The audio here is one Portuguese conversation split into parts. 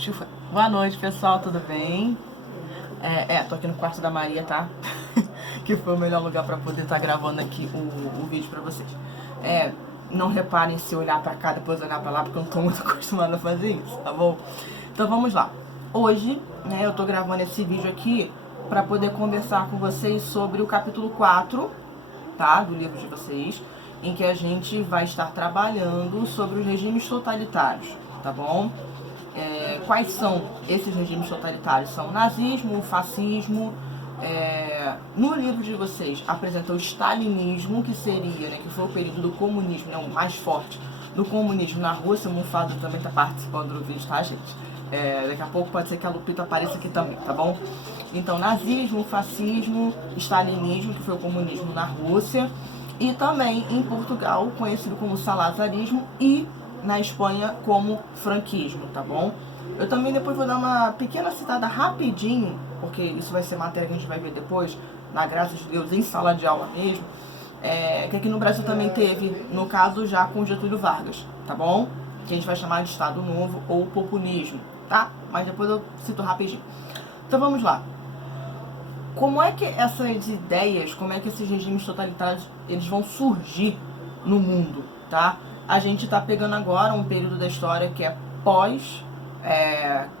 Chufa. Boa noite, pessoal, tudo bem? Tô aqui no quarto da Maria, tá? Que foi o melhor lugar pra poder estar gravando aqui o vídeo pra vocês. Não reparem se olhar pra cá, depois olhar pra lá, porque eu não tô muito acostumada a fazer isso, tá bom? Então vamos lá. Hoje, né, eu tô gravando esse vídeo aqui pra poder conversar com vocês sobre o capítulo 4, tá? Do livro de vocês, em que a gente vai estar trabalhando sobre os regimes totalitários, tá bom? Quais são esses regimes totalitários? São o nazismo, o fascismo. No livro de vocês apresenta o stalinismo, que seria, né, que foi o período do comunismo, né, o mais forte do comunismo na Rússia. O Mufasa também está participando do vídeo, tá, gente? Daqui a pouco pode ser que a Lupita apareça aqui também, tá bom? Então, nazismo, fascismo, stalinismo, que foi o comunismo na Rússia, e também em Portugal, conhecido como salazarismo, e na Espanha como franquismo, tá bom? Eu também depois vou dar uma pequena citada rapidinho, porque isso vai ser matéria que a gente vai ver depois, na graça de Deus, em sala de aula mesmo, que aqui no Brasil também teve, no caso já com Getúlio Vargas, tá bom? Que a gente vai chamar de Estado Novo ou populismo, tá? Mas depois eu cito rapidinho. Então vamos lá. Como é que essas ideias, como é que esses regimes totalitários, eles vão surgir no mundo, tá? A gente tá pegando agora um período da história que é pós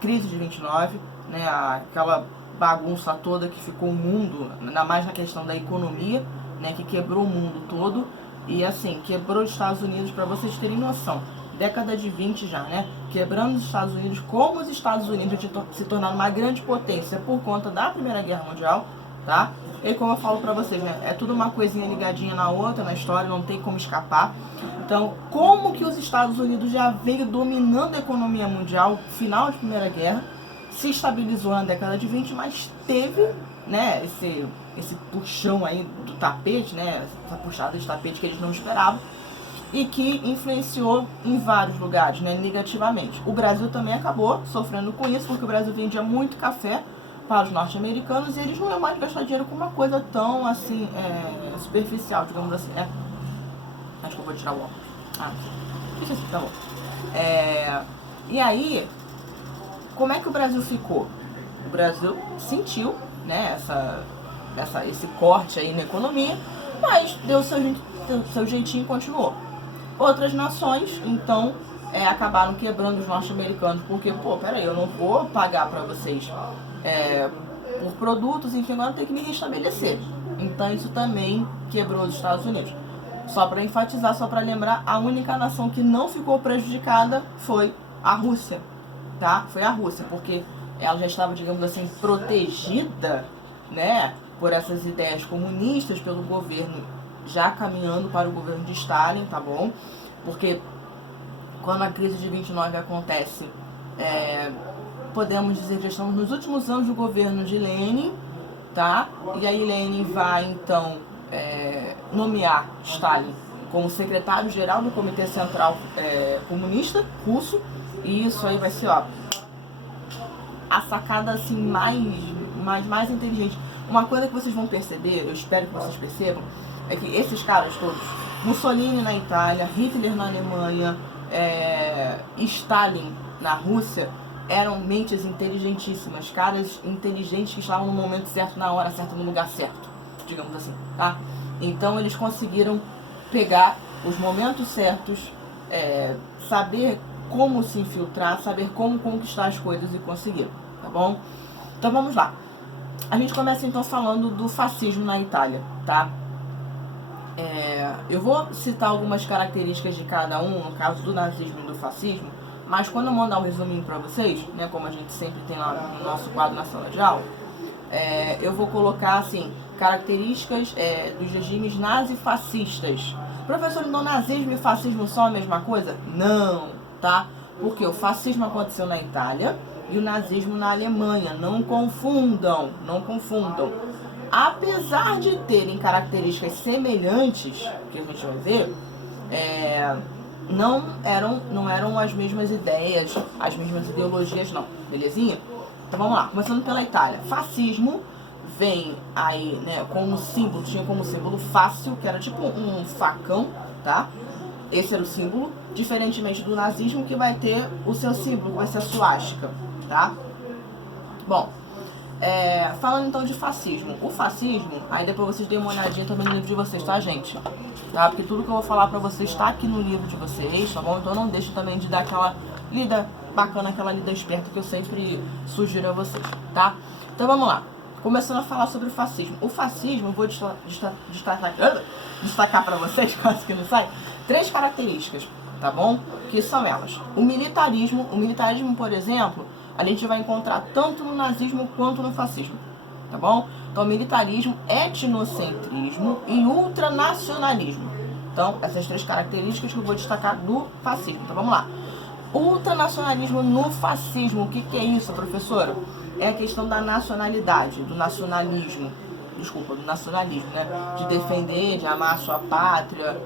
crise de 29, né? Aquela bagunça toda que ficou o mundo, ainda mais na questão da economia, né? Que quebrou o mundo todo e assim, quebrou os Estados Unidos, para vocês terem noção. Década de 20 já, né? Quebrando os Estados Unidos, como os Estados Unidos se tornaram uma grande potência por conta da Primeira Guerra Mundial, tá? E como eu falo pra vocês, né? É tudo uma coisinha ligadinha na outra, na história, não tem como escapar. Então, como que os Estados Unidos já veio dominando a economia mundial, final de Primeira Guerra, se estabilizou na década de 20, mas teve, né, esse puxão aí do tapete, né? Essa puxada de tapete que eles não esperavam, e que influenciou em vários lugares, né, negativamente. O Brasil também acabou sofrendo com isso, porque o Brasil vendia muito café para os norte-americanos e eles não iam mais gastar dinheiro com uma coisa tão, assim, superficial, digamos assim. Acho que eu vou tirar o óculos. Deixa assim, tá bom. E aí, como é que o Brasil ficou? O Brasil sentiu, né, esse corte aí na economia, mas deu seu jeitinho e continuou. Outras nações, então, acabaram quebrando os norte-americanos, porque, peraí, eu não vou pagar pra vocês por produtos, enfim, agora tem que me restabelecer. Então isso também quebrou os Estados Unidos. Só pra enfatizar, só pra lembrar, a única nação que não ficou prejudicada foi a Rússia, tá? Foi a Rússia, porque ela já estava, digamos assim, protegida, né, por essas ideias comunistas, pelo governo já caminhando para o governo de Stalin, tá bom? Porque quando a crise de 29 acontece, podemos dizer que já estamos nos últimos anos do governo de Lenin, tá? E aí Lenin vai, então, nomear Stalin como secretário-geral do Comitê Central Comunista Russo, e isso aí vai ser, ó, a sacada, assim, mais inteligente. Uma coisa que vocês vão perceber, eu espero que vocês percebam, é que esses caras todos, Mussolini na Itália, Hitler na Alemanha, Stalin na Rússia, eram mentes inteligentíssimas, caras inteligentes que estavam no momento certo, na hora certa, no lugar certo, digamos assim, tá? Então eles conseguiram pegar os momentos certos, saber como se infiltrar, saber como conquistar as coisas e conseguir, tá bom? Então vamos lá. A gente começa então falando do fascismo na Itália, tá? Eu vou citar algumas características de cada um, no caso do nazismo e do fascismo, mas quando eu mandar um resuminho pra vocês, né, como a gente sempre tem lá no nosso quadro na sala de aula, eu vou colocar, assim, características dos regimes nazifascistas. Professor, então nazismo e fascismo são a mesma coisa? Não, tá? Porque o fascismo aconteceu na Itália e o nazismo na Alemanha. Não confundam, não confundam. Apesar de terem características semelhantes, que a gente vai ver, não eram as mesmas ideias, as mesmas ideologias, não, belezinha? Então vamos lá, começando pela Itália. Fascismo vem aí, né, como símbolo, tinha como símbolo fácil, que era tipo um facão, tá? Esse era o símbolo, diferentemente do nazismo, que vai ter o seu símbolo, que vai ser a suástica, tá? Bom, falando então de fascismo. O fascismo, aí depois vocês deem uma olhadinha também no livro de vocês, tá, gente? Tá? Porque tudo que eu vou falar pra vocês tá aqui no livro de vocês, tá bom? Então não deixem também de dar aquela lida bacana, aquela lida esperta que eu sempre sugiro a vocês, tá? Então vamos lá. Começando a falar sobre o fascismo. O fascismo, eu vou destacar pra vocês, quase que não sai, 3 características, tá bom? Que são elas. O militarismo, por exemplo, a gente vai encontrar tanto no nazismo quanto no fascismo, tá bom? Então, militarismo, etnocentrismo e ultranacionalismo. Então, essas 3 características que eu vou destacar do fascismo. Então, vamos lá. Ultranacionalismo no fascismo, o que é isso, professora? É a questão da nacionalidade, do nacionalismo, né? De defender, de amar a sua pátria,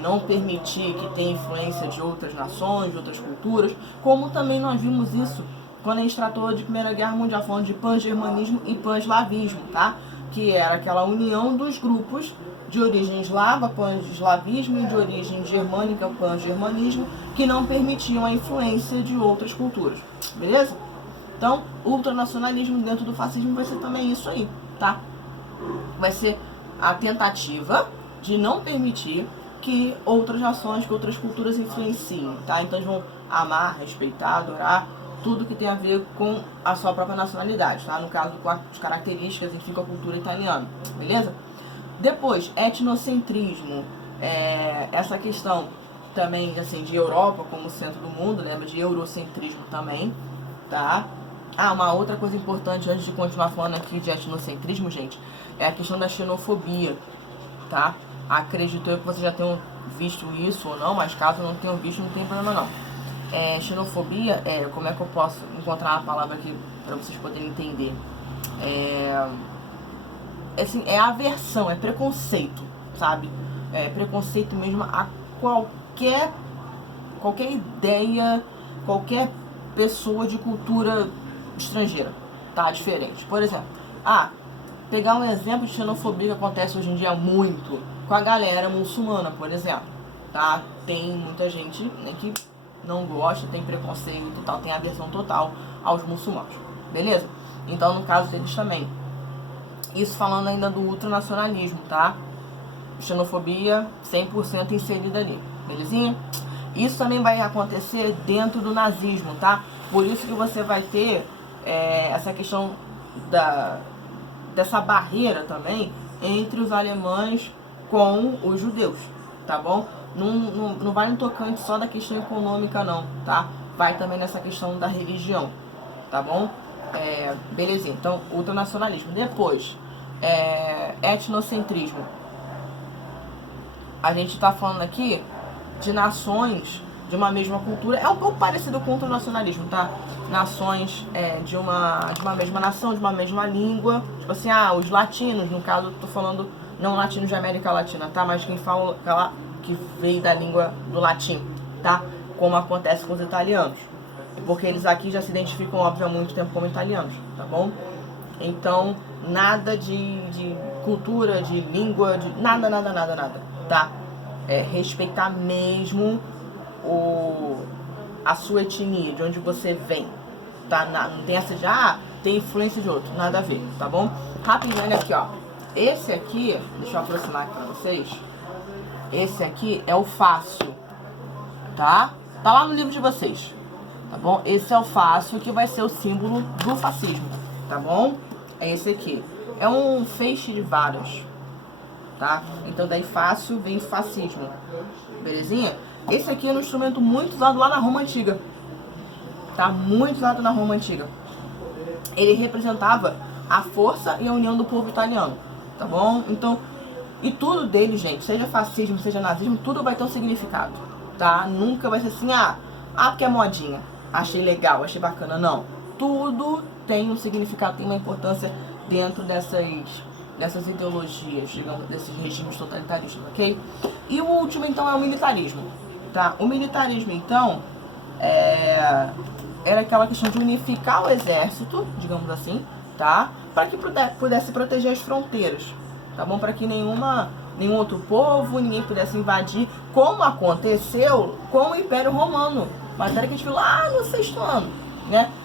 não permitir que tenha influência de outras nações, de outras culturas, como também nós vimos isso quando a gente tratou de Primeira Guerra Mundial, falando de pan-germanismo e pan-eslavismo, tá? Que era aquela união dos grupos de origem eslava, pan-eslavismo, e de origem germânica, pan-germanismo, que não permitiam a influência de outras culturas, beleza? Então, o ultranacionalismo dentro do fascismo vai ser também isso aí, tá? Vai ser a tentativa de não permitir que outras nações, que outras culturas influenciem, tá? Então eles vão amar, respeitar, adorar tudo que tem a ver com a sua própria nacionalidade, tá? No caso, com as características, enfim, com a cultura italiana, beleza? Depois, etnocentrismo, essa questão também, assim, de Europa como centro do mundo, lembra de eurocentrismo também, tá? Uma outra coisa importante antes de continuar falando aqui de etnocentrismo, gente, é a questão da xenofobia, tá? Acredito eu que vocês já tenham visto isso ou não, mas caso não tenham visto, não tem problema não. Xenofobia, como é que eu posso encontrar a palavra aqui para vocês poderem entender? Assim, é aversão, é preconceito, sabe? É preconceito mesmo a qualquer ideia, qualquer pessoa de cultura estrangeira, tá? Diferente. Por exemplo, pegar um exemplo de xenofobia que acontece hoje em dia muito com a galera muçulmana, por exemplo, tá? Tem muita gente, né, que não gosta, tem preconceito total, tem aversão total aos muçulmanos, beleza? Então, no caso deles também. Isso falando ainda do ultranacionalismo, tá? Xenofobia 100% inserida ali, belezinha? Isso também vai acontecer dentro do nazismo, tá? Por isso que você vai ter essa questão dessa barreira também entre os alemães com os judeus, tá bom? Não vai no tocante só da questão econômica não, tá? Vai também nessa questão da religião, tá bom? Belezinha, então ultranacionalismo. Depois, etnocentrismo. A gente tá falando aqui de nações de uma mesma cultura, é um pouco parecido com o ultranacionalismo, tá? Nações de uma mesma nação, de uma mesma língua, tipo assim, os latinos, no caso, eu tô falando não latinos de América Latina, tá? Mas quem fala que veio da língua do latim, tá? Como acontece com os italianos, porque eles aqui já se identificam, óbvio, há muito tempo como italianos, tá bom? Então, nada de cultura, de língua, de nada, tá? Respeitar mesmo a sua etnia, de onde você vem, tá? Não tem essa de, tem influência de outro, nada a ver, tá bom? Rapidinho, olha aqui, ó. Esse aqui, deixa eu aproximar aqui pra vocês. Esse aqui é o fácil, tá? Tá lá no livro de vocês, tá bom? Esse é o fácil, que vai ser o símbolo do fascismo, tá bom? É esse aqui. É um feixe de varas, tá? Então daí fácil vem fascismo, belezinha? Esse aqui é um instrumento muito usado lá na Roma Antiga, tá? Muito usado na Roma Antiga. Ele representava a força e a união do povo italiano, tá bom? Então, e tudo dele, gente, seja fascismo, seja nazismo, tudo vai ter um significado, tá? Nunca vai ser assim, porque é modinha, achei legal, achei bacana, não. Tudo tem um significado, tem uma importância dentro dessas ideologias, digamos, desses regimes totalitaristas, ok? E o último, então, é o militarismo, tá? O militarismo, então, era aquela questão de unificar o exército, digamos assim, tá? Para que pudesse proteger as fronteiras, tá bom? Para que nenhuma nenhum outro povo, ninguém pudesse invadir, como aconteceu com o Império Romano. Matéria que a gente viu lá no 6º ano, né?